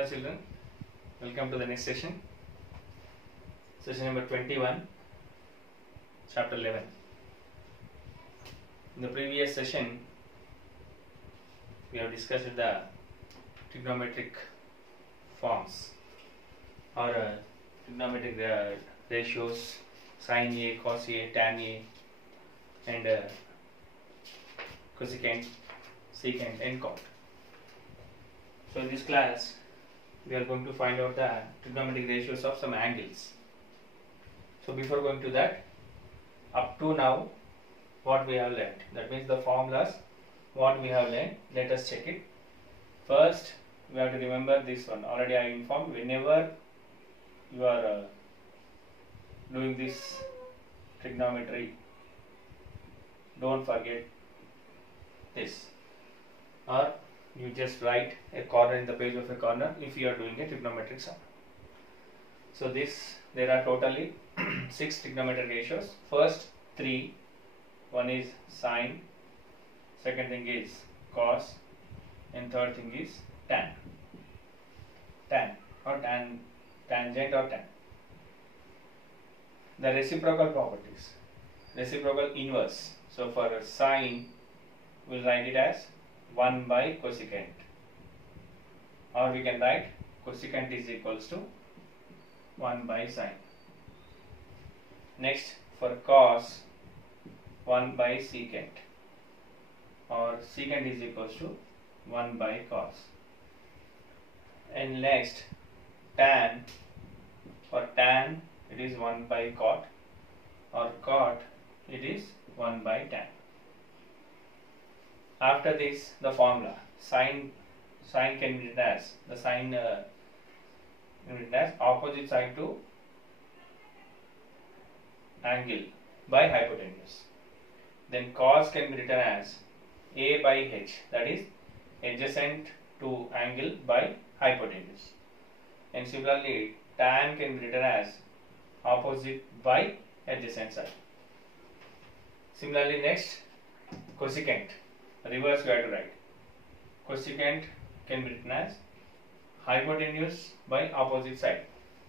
Hello children, welcome to the next session. Session number 21, chapter 11. In the previous session, we have discussed the trigonometric forms or trigonometric ratios, sin A, cos A, tan A and cosecant, secant and cot. So in this class, we are going to find out the trigonometric ratios of some angles. So before going to that, up to now, what we have learned, that means the formulas, what we have learned, let us check it. First, we have to remember this one. Already I informed, whenever you are doing this trigonometry, don't forget this, or you just write a corner in the page of a corner if you are doing a trigonometric sum. So there are totally 6 trigonometric ratios. First 3, one is sine, second thing is cos, and third thing is tan or tangent or tan. The reciprocal properties, reciprocal inverse. So for sine, we'll write it as 1 by cosecant, or we can write cosecant is equals to 1 by sine. Next, for cos, 1 by secant, or secant is equals to 1 by cos. And next, tan, for tan it is 1 by cot, or cot it is 1 by tan. After this, the formula, sine can be written as, the sine can be written as opposite side to angle by hypotenuse. Then cos can be written as A by H, that is adjacent to angle by hypotenuse. And similarly, tan can be written as opposite by adjacent side. Similarly, next, cosecant, reverse we have to write. Cosecant can be written as hypotenuse by opposite side.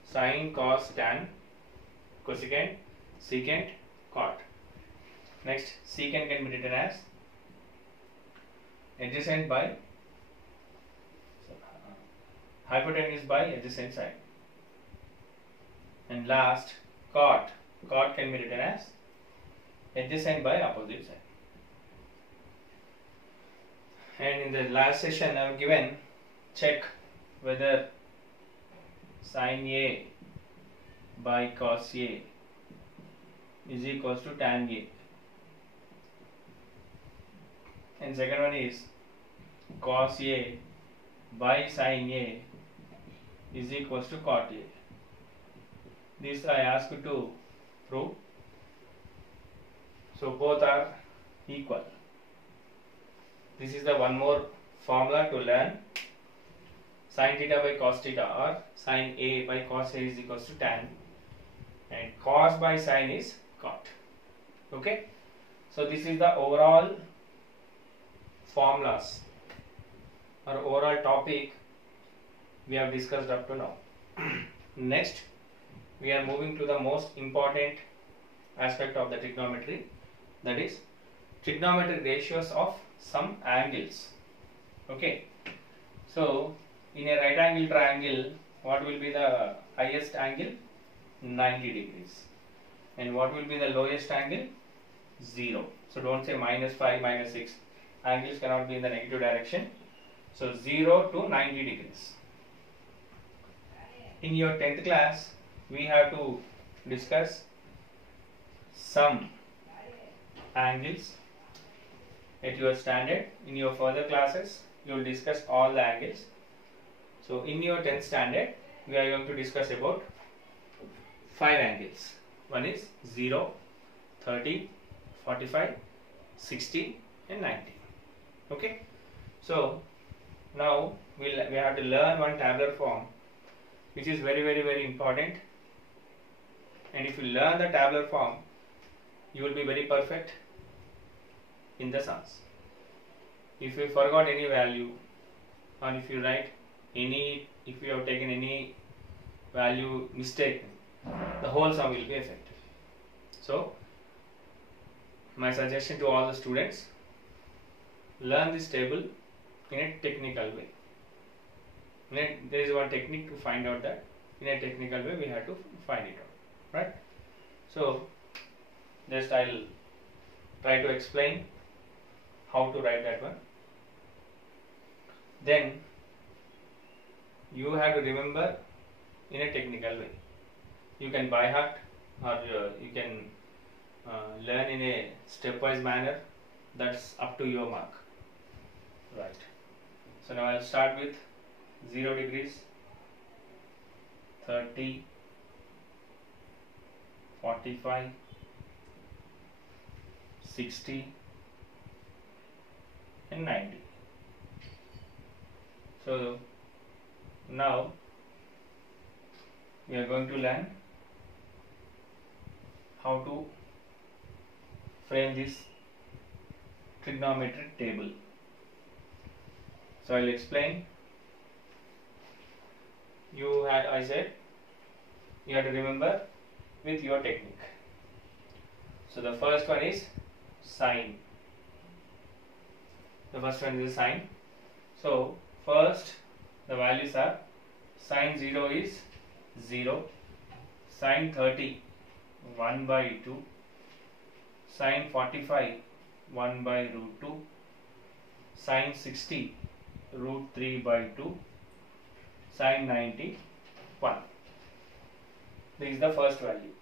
Sine, cos, tan, cosecant, secant, cot. Next, secant can be written as adjacent by hypotenuse by adjacent side. And last, cot can be written as adjacent by opposite side. And in the last session I have given, check whether sin A by cos A is equals to tan A. And second one is cos A by sin A is equals to cot A. This I ask you to prove. So both are equal. This is the one more formula to learn. Sin theta by cos theta, or sin A by cos A is equals to tan, and cos by sin is cot. Okay, so this is the overall formulas or overall topic we have discussed up to now. Next, we are moving to the most important aspect of the trigonometry, that is trigonometric ratios of some angles. Okay, so in a right angle triangle, what will be the highest angle? 90 degrees. And what will be the lowest angle? 0. So don't say -5, -6. Angles cannot be in the negative direction. So 0 to 90 degrees. In your 10th class, we have to discuss some angles at your standard. In your further classes, you will discuss all the angles. So in your 10th standard, we are going to discuss about 5 angles. One is 0, 30, 45, 60 and 90. Okay. So now we have to learn one tabular form, which is very important. And if you learn the tabular form, you will be very perfect in the sums. If you forgot any value, or if you write if you have taken any value mistaken, the whole sum will be affected. So my suggestion to all the students, learn this table in a technical way. There is one technique to find out that. In a technical way we have to find it out, right? So just I'll try to explain how to write that one. Then you have to remember in a technical way. You can by heart, or you can learn in a stepwise manner. That's up to your mark, right? So now I'll start with 0 degrees, 30, 45, 60 and 90. So now we are going to learn how to frame this trigonometric table. So I will explain. I said you have to remember with your technique. So the first one is sine. The first one is sine. So first the values are sine 0 is 0, sine 30 1 by 2, sine 45 1 by root 2, sine 60 root 3 by 2, sine 90 1. This is the first value.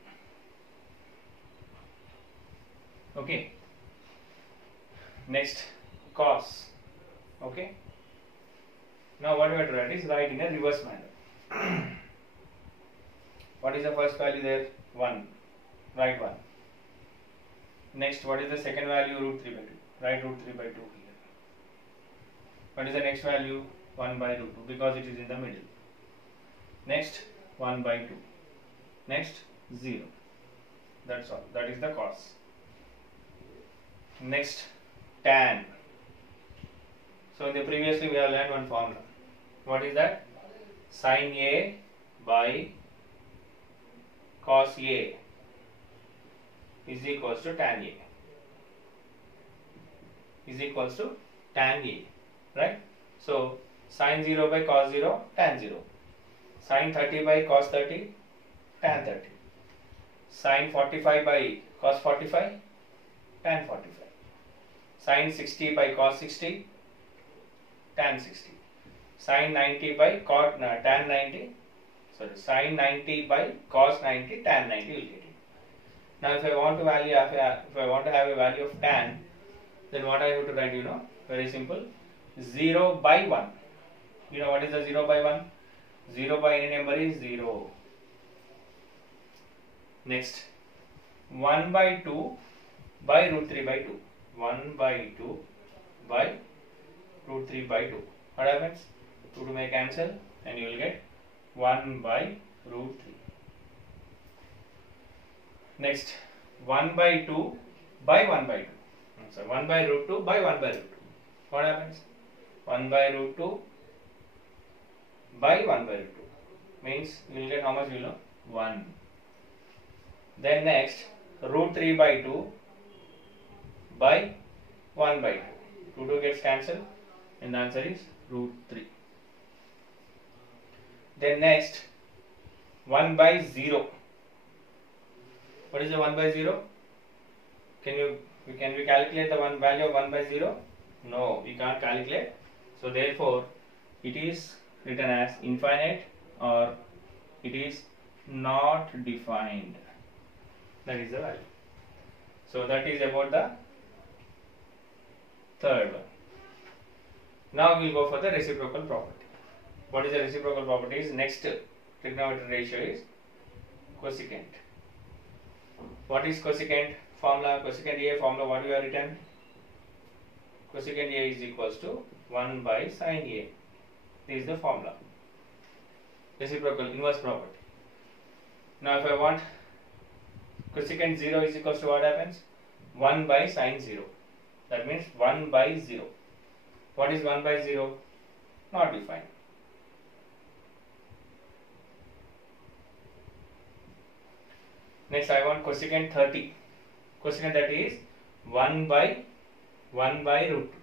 Okay. Next, cos. Okay. Now what we have to write is write in a reverse manner. What is the first value there? 1. Write 1. Next, what is the second value? Root 3 by 2. Write root 3 by 2 here. What is the next value? 1 by root 2, because it is in the middle. Next, 1 by 2. Next, 0. That's all. That is the cos. Next, tan. So in the previously we have learned one formula. What is that? Sin A by cos A is equals to tan A. Is equals to tan A, right? So sin 0 by cos 0, tan 0. Sin 30 by cos 30, tan 30. Sin 45 by cos 45, tan 45. Sin 60 by cos 60, tan 60. Sin 90 by tan 90. Sorry, sin 90 by cos 90, tan 90 will get it. Now if I want to have a value of tan, then what I have to write, very simple. 0 by 1. You know what is the 0 by 1? 0 by any number is 0. Next, 1 by 2 by root 3 by 2. 1 by 2 by root 3 by 2. What happens? 2 may cancel and you will get 1 by root 3. Next, 1 by 2 by 1 by 2. So 1 by root 2 by 1 by root 2. What happens? 1 by root 2 by 1 by root 2. Means you will get how much? 1. Then next, root 3 by 2 by 1 by 2. 2 gets cancelled and the answer is root 3. Then next, 1 by 0. What is the 1 by 0? Can we calculate the value of 1 by 0? No, we can't calculate. So therefore, it is written as infinite or it is not defined. That is the value. So that is about the third one. Now we will go for the reciprocal property. What is the reciprocal property? Is next trigonometric ratio is cosecant. What is cosecant formula? Cosecant A formula, what we have written? Cosecant A is equals to 1 by sin A. This is the formula. Reciprocal inverse property. Now if I want cosecant 0 is equals to what happens? 1 by sin 0. That means 1 by 0. What is 1 by 0? Not defined. Next I want cosecant 30. Cosecant that is 1 by root 2.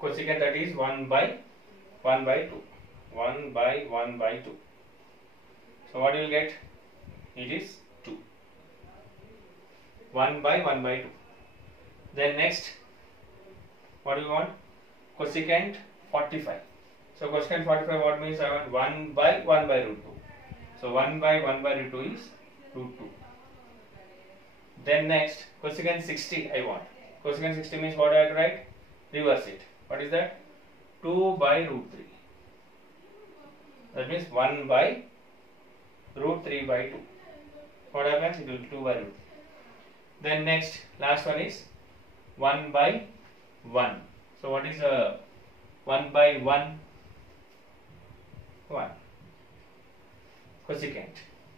Cosecant that is 1 by 2. 1 by 2. So what you will get? It is 2. 1 by 2. Then next, what do you want? Cosecant 45. So cosecant 45 what means? I want 1 by root 2. So 1 by root 2 is root 2. Then next, cosecant 60 I want. Cosecant 60 means what I have to write? Reverse it. What is that? 2 by root 3. That means 1 by root 3 by 2. What happens? It will be 2 by root 3. Then next, last one is 1 by 1. So what is 1 by 1? 1. Cosecant.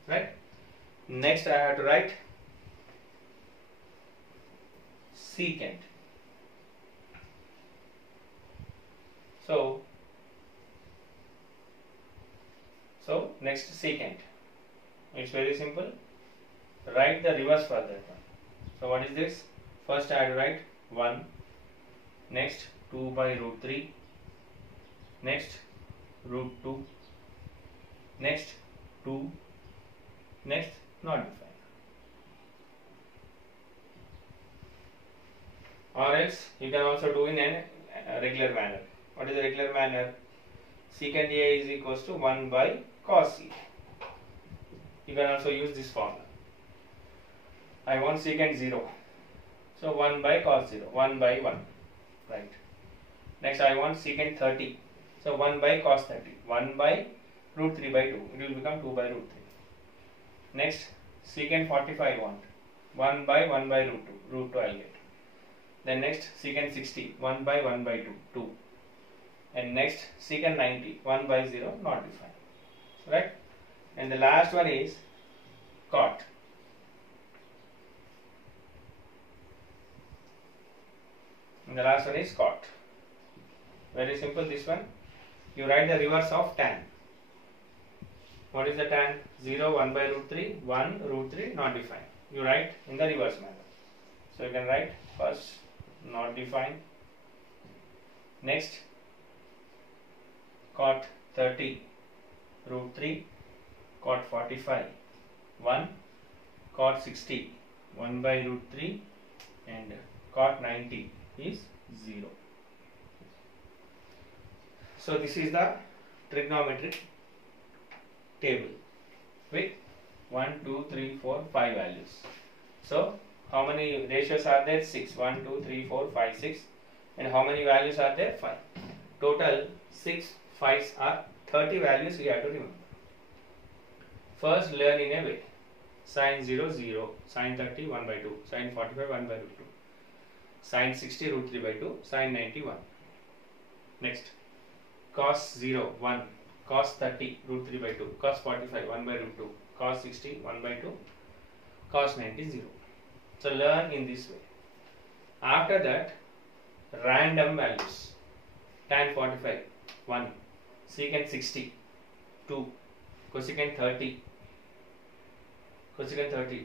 Right? Next I have to write secant. So next secant. It's very simple. Write the reverse for that one. So what is this? First I have to write 1. Next 2 by root 3. Next root 2. Next 2. Next not defined. Or else you can also do in a regular manner. What is the regular manner? Secant A is equals to 1 by cos C. You can also use this formula. I want secant 0. So 1 by cos 0. 1 by 1. Right. Next I want secant 30. So 1 by cos 30. 1 by root 3 by 2. It will become 2 by root 3. Next secant 45 I want. 1 by root 2. Root 2 I will get. Then next secant 60. 1 by 2. 2. And next secant 90. 1 by 0 not defined. Right. And the last one is cot. And the last one is cot. Very simple this one. You write the reverse of tan. What is the tan? 0, 1 by root 3, 1 root 3 not defined. You write in the reverse manner. So you can write first not defined. Next cot 30 root 3, cot 45 1, cot 60 1 by root 3 and cot 90 is 0. So this is the trigonometric table with 1, 2, 3, 4, 5 values. So how many ratios are there? 6. 1, 2, 3, 4, 5, 6. And how many values are there? 5. Total 6 5s are 30 values we have to remember. First learn in a way. Sin 0 0, sin 30 1 by 2, sin 45 1 by root 2, sin 60 root 3 by 2, sin 91. Next cos 0 1, cos 30 root 3 by 2, cos 45 1 by root 2, cos 60 1 by 2, cos 90 0. So learn in this way. After that, random values. Tan 45 1, secant 60 2, cosecant 30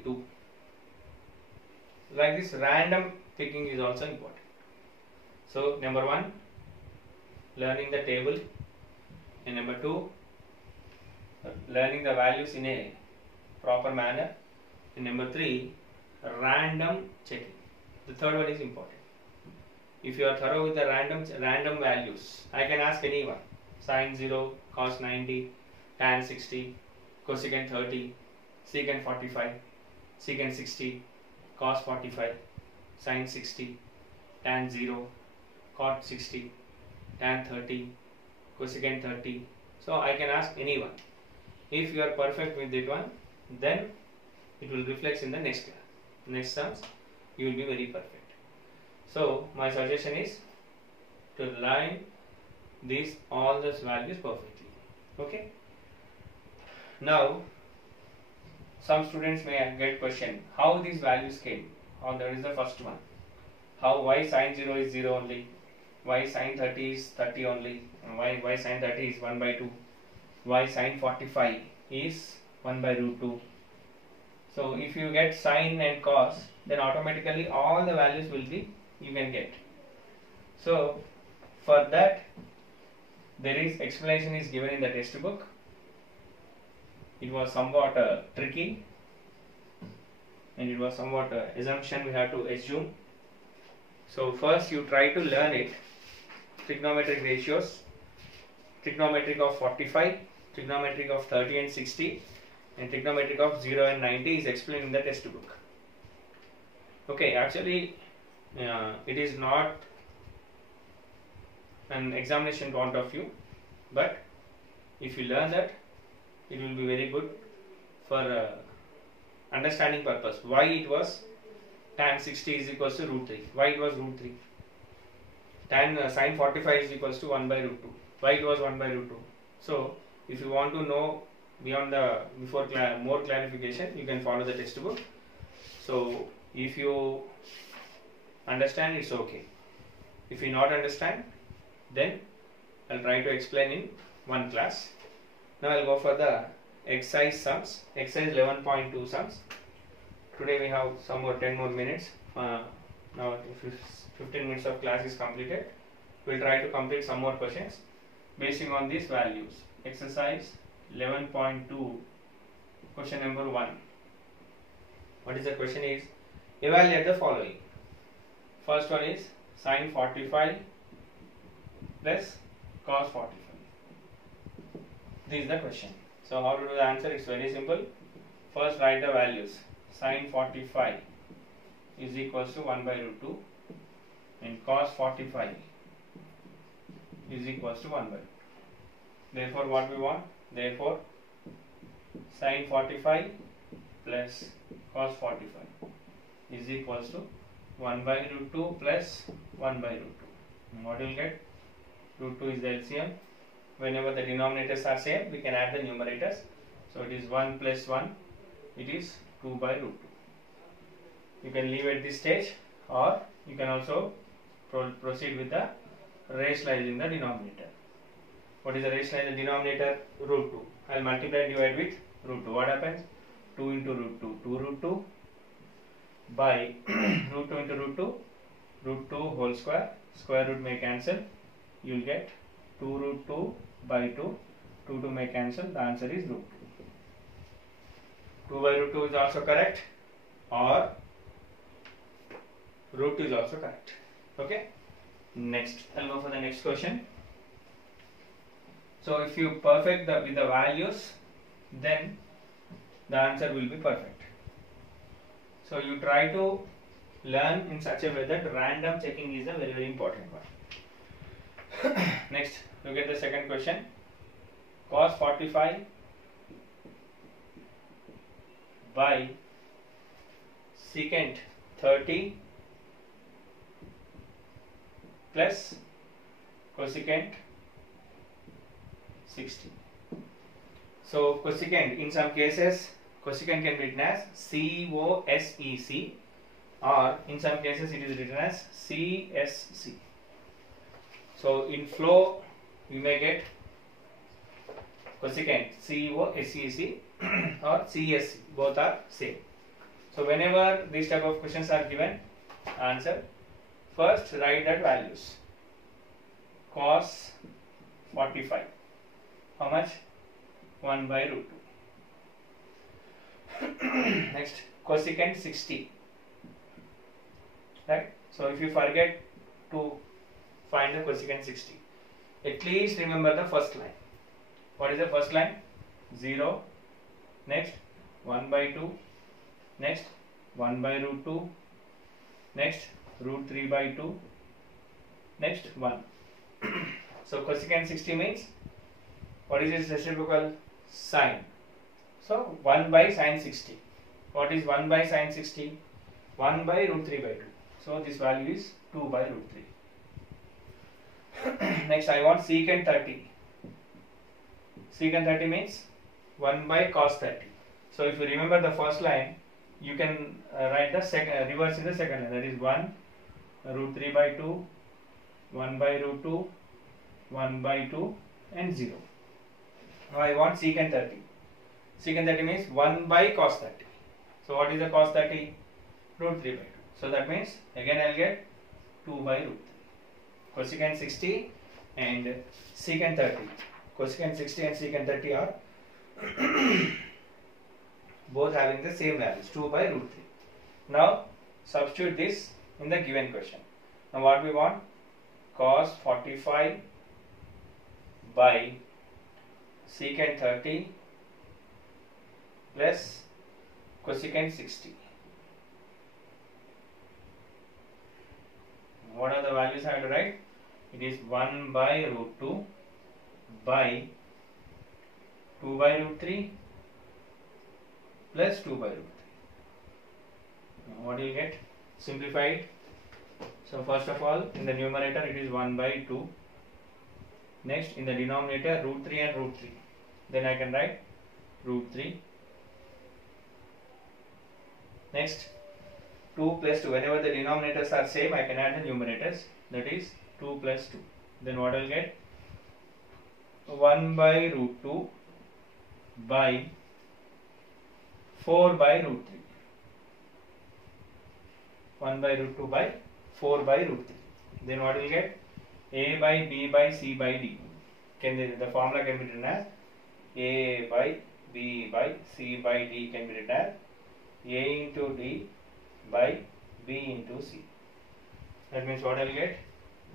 2. Like this, random picking is also important. So number 1, learning the table, and number 2, learning the values in a proper manner, and number 3, random checking. The third one is important. If you are thorough with the random values, I can ask anyone. Sin 0, cos 90, tan 60, cosecant 30, secant 45, secant 60, cos 45, sin 60, tan 0, cot 60, tan 30, cosecant 30. So I can ask anyone. If you are perfect with that one, then it will reflect in the next class. Next terms, you will be very perfect. So my suggestion is to learn all these values perfectly. Okay. Now some students may get question how these values came. That is the first one. Why sin 0 is 0 only? y sin 30 is 30 only, y sin 30 is 1 by 2, y sin 45 is 1 by root 2. So if you get sine and cos, then automatically all the values will be you can get. So for that there is explanation is given in the textbook. It was somewhat tricky, and it was somewhat assumption we have to assume. So first you try to learn it. Trigonometric ratios, trigonometric of 45, trigonometric of 30 and 60, and trigonometric of 0 and 90 is explained in the textbook. Okay, actually it is not an examination point of view, but if you learn that, it will be very good for understanding purpose. Why it was tan 60 is equals to root 3. Why it was root 3? Tan sin 45 is equals to 1 by root 2. Why it was 1 by root 2? So if you want to know beyond the more clarification, you can follow the textbook. So if you understand, it's okay. If you not understand, then I'll try to explain in one class. Now I'll go for the exercise sums, exercise 11.2 sums. Today we have some more 10 more minutes. Now 15 minutes of class is completed. We'll try to complete some more questions basing on these values. Exercise 11.2, question number 1. What is the question is, evaluate the following. First one is sin 45 plus cos 45. This is the question. So how to do the answer? It's very simple. First write the values. Sin 45 is equals to 1 by root 2 and cos 45 is equals to 1 by root 2. Therefore what we want? Therefore sin 45 plus cos 45 is equals to 1 by root 2 plus 1 by root 2. And what you will get? Root 2 is the LCM. Whenever the denominators are same, we can add the numerators. So it is 1 plus 1, it is 2 by root 2. You can leave at this stage, or you can also proceed with the rationalizing the denominator. What is the rationalizing the denominator? Root 2. I will multiply and divide with root 2. What happens? 2 into root 2, 2 root 2 by root 2 into root 2 whole square. Square root may cancel. You will get 2 root 2 by 2. 2 may cancel. The answer is root 2. 2 by root 2 is also correct, or root 2 is also correct. Okay. Next, I'll go for the next question. So if you perfect with the values, then the answer will be perfect. So you try to learn in such a way that random checking is a very, very important one. Next, look at the second question. Cos 45 by secant 30 plus cosecant 60. So cosecant, in some cases cosecant can be written as COSEC, or in some cases it is written as CSC. So in flow we may get cosecant COSEC or CSC, both are same. So whenever these type of questions are given, answer, first write that values. Cos 45, how much? 1 by root 2. Next, cosecant 60, right? So if you forget to find the cosecant 60, at least remember the first line. What is the first line? 0, next 1 by 2, next 1 by root 2, next root 3 by 2, next 1. So cosecant 60 means, what is its reciprocal? Sine. So 1 by sine 60. What is 1 by sine 60? 1 by root 3 by 2. So this value is 2 by root 3. Next I want secant 30. Secant 30 means 1 by cos 30. So if you remember the first line, you can write the second, reverse in the second line. That is 1 root 3 by 2 1 by root 2, 1 by 2 and 0. Now I want secant 30. Secant 30 means 1 by cos 30. So what is the cos 30? Root 3 by 2. So that means again I will get 2 by root 3. Cosecant 60 and secant 30. Cosecant 60 and secant 30 are both having the same values, 2 by root 3. Now substitute this in the given question. Now what we want? Cos 45 by secant 30 plus cosecant 60. What are the values I have to write? It is 1 by root 2 by 2 by root 3 plus 2 by root 3. Now what do you get? Simplify it. So first of all, in the numerator it is 1 by 2. Next in the denominator root 3 and root 3. Then I can write root 3. Next 2 plus 2. Whenever the denominators are same, I can add the numerators. That is 2 plus 2. Then what I will get? 1 by root 2 by 4 by root 3. 1 by root 2 by 4 by root 3. Then what will get? A by B by C by D. The formula can be written as A by B by C by D can be written as A into D by B into C. That means what I will get?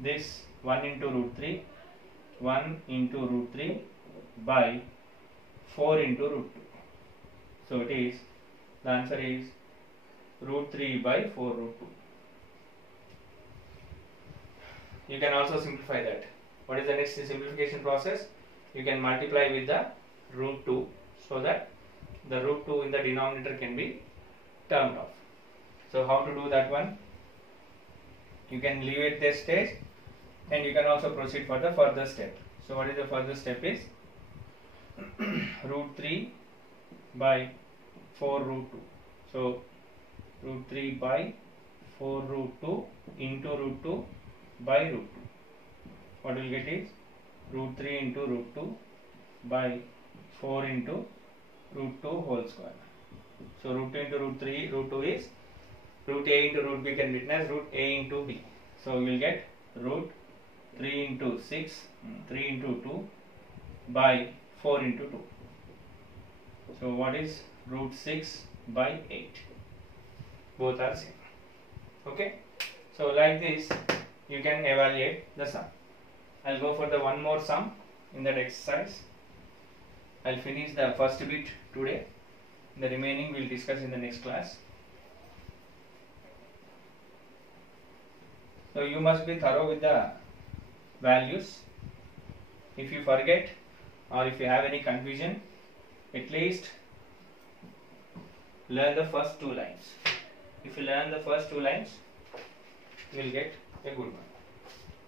This 1 into root 3, 1 into root 3 by 4 into root 2. So it is, the answer is root 3 by 4 root 2. You can also simplify that. What is the next simplification process? You can multiply with the root 2 so that the root 2 in the denominator can be termed off. So how to do that one? You can leave it this stage and you can also proceed for the further step. So what is the further step is root 3 by 4 root 2. So root 3 by 4 root 2 into root 2 by root 2. What we will get is root 3 into root 2 by 4 into root 2 whole square. So root 2 into root 3, root 2 is root A into root B can be written as root A into B. So we will get root 3 into 6, 3 into 2 by 4 into 2. So what is root 6 by 8? Both are same. Okay. So like this you can evaluate the sum. I'll go for the one more sum in that exercise. I'll finish the first bit today. The remaining we'll discuss in the next class. So you must be thorough with the values. If you forget or if you have any confusion, at least learn the first 2 lines. If you learn the first 2 lines, you will get a good one.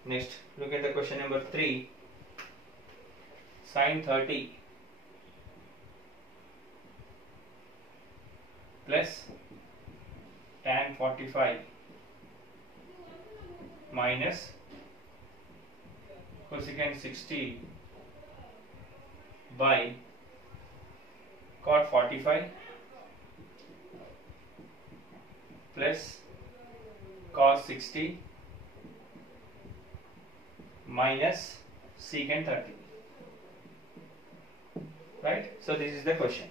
Next, look at the question number 3. Sin 30 plus tan 45 minus cosecant 60 by cot 45 plus cos 60 minus secant 30. Right? So this is the question.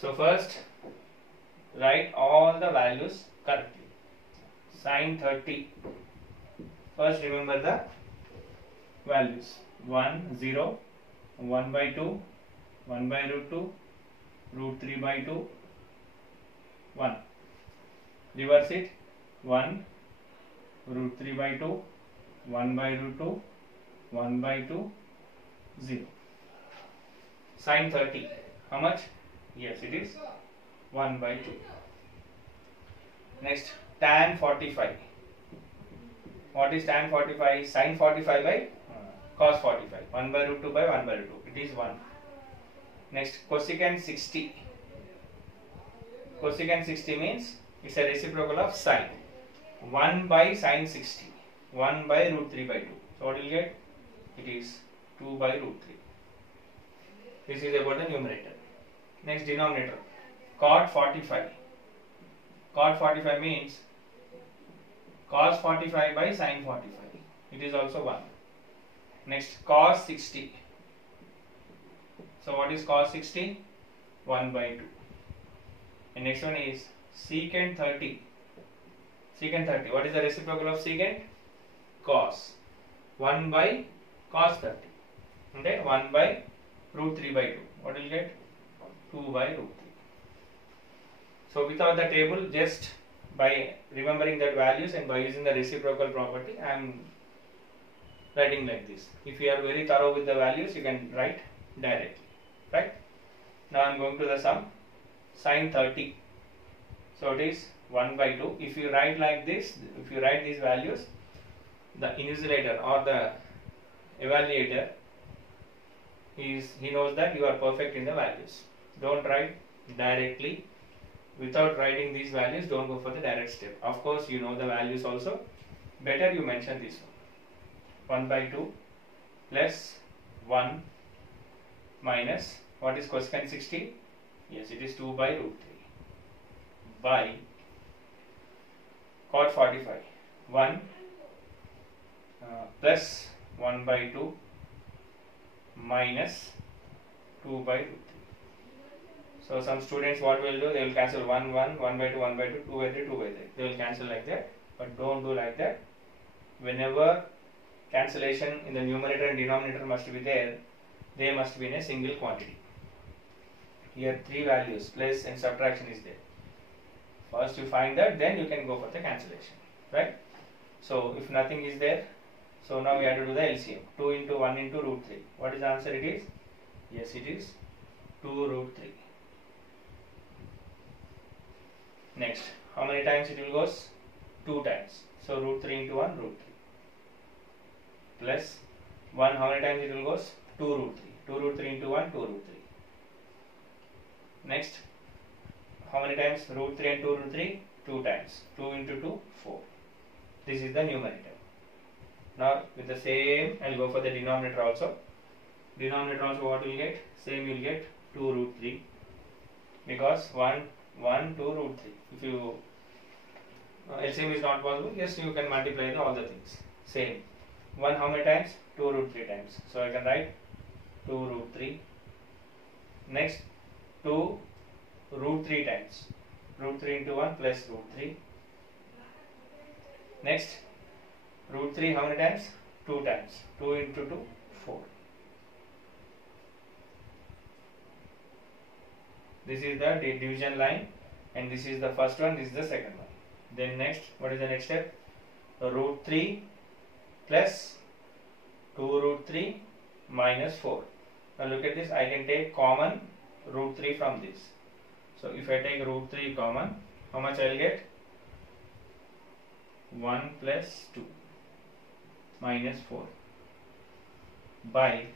So first write all the values correctly. Sin 30. First remember the values. 1, 0, 1 by 2, 1 by root 2, root 3 by 2, 1. Reverse it. 1, root 3 by 2, 1 by root 2, 1 by 2, 0. Sin 30. How much? Yes, it is 1 by 2. Next, tan 45. What is tan 45? Sin 45 by cos 45. 1 by root 2 by 1 by root 2. It is 1. Next, cosecant 60. Cosecant 60 means it's a reciprocal of sin. 1 by sin 60. 1 by root 3 by 2. So what will you get? It is 2 by root 3. This is about the numerator. Next, denominator. Cot 45. Cot 45 means cos 45 by sin 45. It is also 1. Next, cos 60. So what is cos 60? 1 by 2. And next one is secant 30. Secant 30. What is the reciprocal of secant? Cos. 1 by cos 30. Okay? 1 by root 3 by 2. What will you get? 2 by root 3. So without the table, just by remembering that values and by using the reciprocal property, I am writing like this. If you are very thorough with the values, you can write directly. Right? Now I am going to the sum. Sin 30. So it is 1 by 2. If you write like this, if you write these values, the invigilator or the evaluator, he knows that you are perfect in the values. Don't write directly. Without writing these values, don't go for the direct step. Of course, you know the values also. Better you mention this one. 1 by 2 plus 1 minus, what is cosecant 60? Yes, it is 2 by root 3 by cot 45. 1 plus 1 by 2 minus 2 by root 3. So some students what will do, they will cancel 1 by 2, 1 by 2, 2 by 3, 2 by 3. They will cancel like that, but don't do like that. Whenever cancellation in the numerator and denominator must be there, they must be in a single quantity. Here 3 values, plus and subtraction is there. First you find that, then you can go for the cancellation, right? So if nothing is there, so now we have to do the LCM. 2 into 1 into root 3. What is the answer it is? Yes, it is 2 root 3. Next, how many times it will goes? 2 times. So root 3 into 1, root 3. Plus 1, how many times it will goes? 2 root 3. 2 root 3 into 1, 2 root 3. Next, how many times? Root 3 and 2 root 3? 2 times. 2 into 2, 4. This is the numerator. Now with the same, I will go for the denominator also. Denominator also what will you get? Same you will get 2 root 3. Because 1, 2 root 3. If you LCM is not possible, yes, you can multiply all the things. Same. 1 how many times? 2 root 3 times. So I can write 2 root 3. Next, 2 root 3 times. Root 3 into 1 plus root 3. Next, root 3 how many times? 2 times. 2 into 2, 4. This is the division line, and this is the first one, this is the second one. Then next, what is the next step? Root 3 plus 2 root 3 minus 4. Now look at this, I can take common root 3 from this. So if I take root 3 common, how much I will get? 1 plus 2 minus 4 by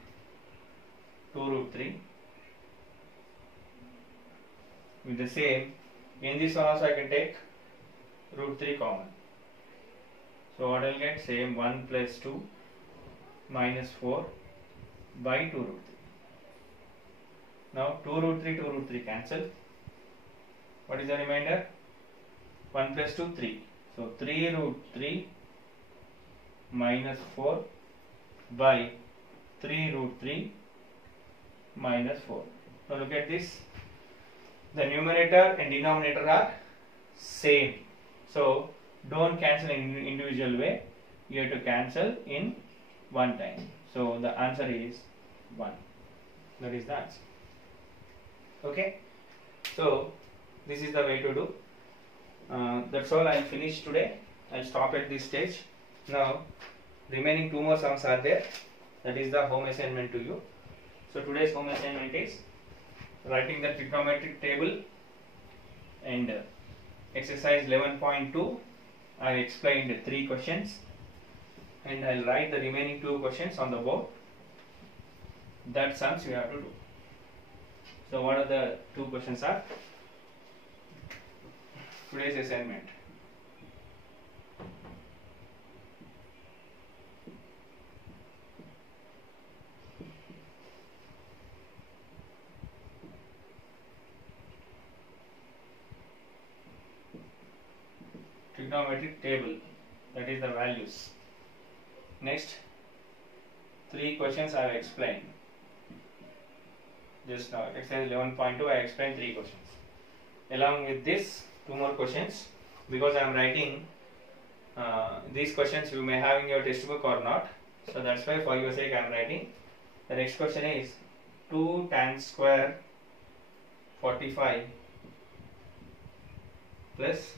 2 root 3. With the same, in this one also I can take root 3 common. So what I will get? Same 1 plus 2 minus 4 by 2 root 3. Now 2 root 3 cancel. What is the remainder? 1 plus 2, 3. So 3 root 3 minus 4 by 3 root 3 minus 4. Now look at this. The numerator and denominator are same. So don't cancel in individual way. You have to cancel in one time. So the answer is 1. That is the answer. Okay. So this is the way to do. That's all I will finish today. I will stop at this stage. Now remaining 2 more sums are there. That is the home assignment to you. So today's home assignment is writing the trigonometric table, and exercise 11.2 I explained 3 questions, and I will write the remaining 2 questions on the board. That sums you have to do. So what are the 2 questions are? Today's assignment. trigonometric table, that is the values. Next, 3 questions I have explained. Just now, exercise 11.2, I explained 3 questions. Along with this, 2 more questions, because I am writing these questions you may have in your textbook or not. So that's why for your sake I am writing. The next question is 2 tan square 45 plus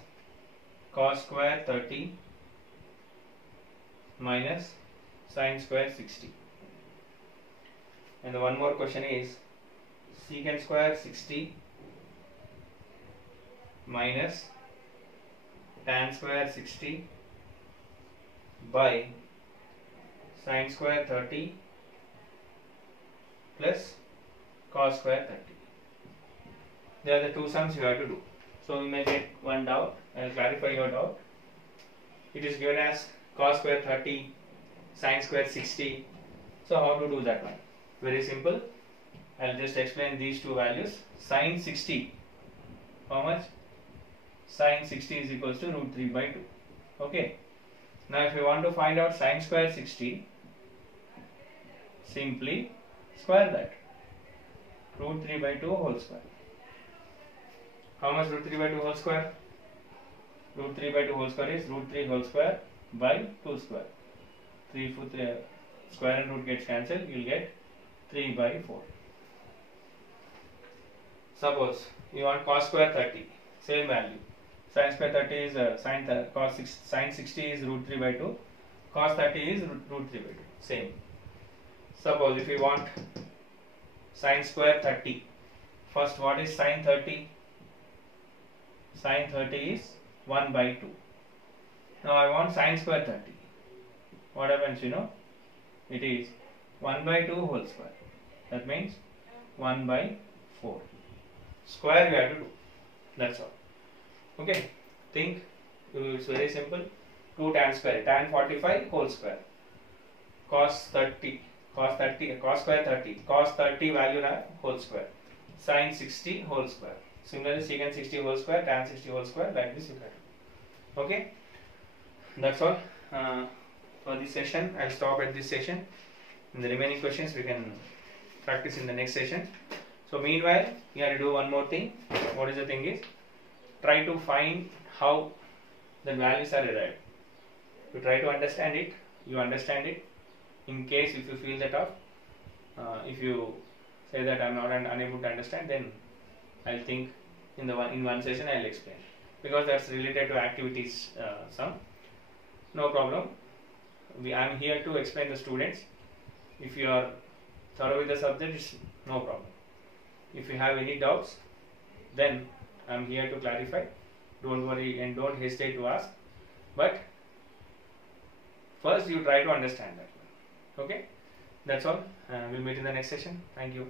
cos square 30 minus sin square 60. And the one more question is secant square 60 minus tan square 60 by sin square 30 plus cos square 30. They are the 2 sums you have to do. So you may get one doubt. I will clarify your doubt. It is given as cos square 30, sin square 60. So how to do that one? Very simple. I will just explain these 2 values. Sin 60, how much? Sin 60 is equals to root 3 by 2. Okay. Now if you want to find out sin square 60, simply square that. Root 3 by 2 whole square. How much root 3 by 2 whole square? Root 3 by 2 whole square is root 3 whole square by 2 square. 3 square and root gets cancelled, you will get 3 by 4. Suppose you want cos square 30, same value. Sin square 30 is sin 60 is root 3 by 2, cos 30 is root 3 by 2, same. Suppose if you want sin square 30, first what is sin 30? Sin 30 is 1 by 2. Now I want sin square 30. What happens, you know? It is 1 by 2 whole square. That means 1 by 4. Square you have to do. That's all. Okay. Think. It's very simple. 2 tan square. Tan 45 whole square. Cos 30. Cos square 30. Cos 30 value whole square. Sin 60 whole square. Similarly, secant 60 whole square, tan 60 whole square, like this you can do. Okay, that's all for this session. I'll stop at this session. In the remaining questions, we can practice in the next session. So, meanwhile, you have to do one more thing. What is the thing is, try to find how the values are derived. You try to understand it, you understand it. In case if you feel that off, if you say that I'm not unable to understand, then I'll think in one session I'll explain, because that's related to activities sum. No problem. I'm here to explain the students. If you are thorough with the subject, it's no problem. If you have any doubts, then I'm here to clarify. Don't worry and don't hesitate to ask. But first you try to understand that one. Okay? That's all. We'll meet in the next session. Thank you.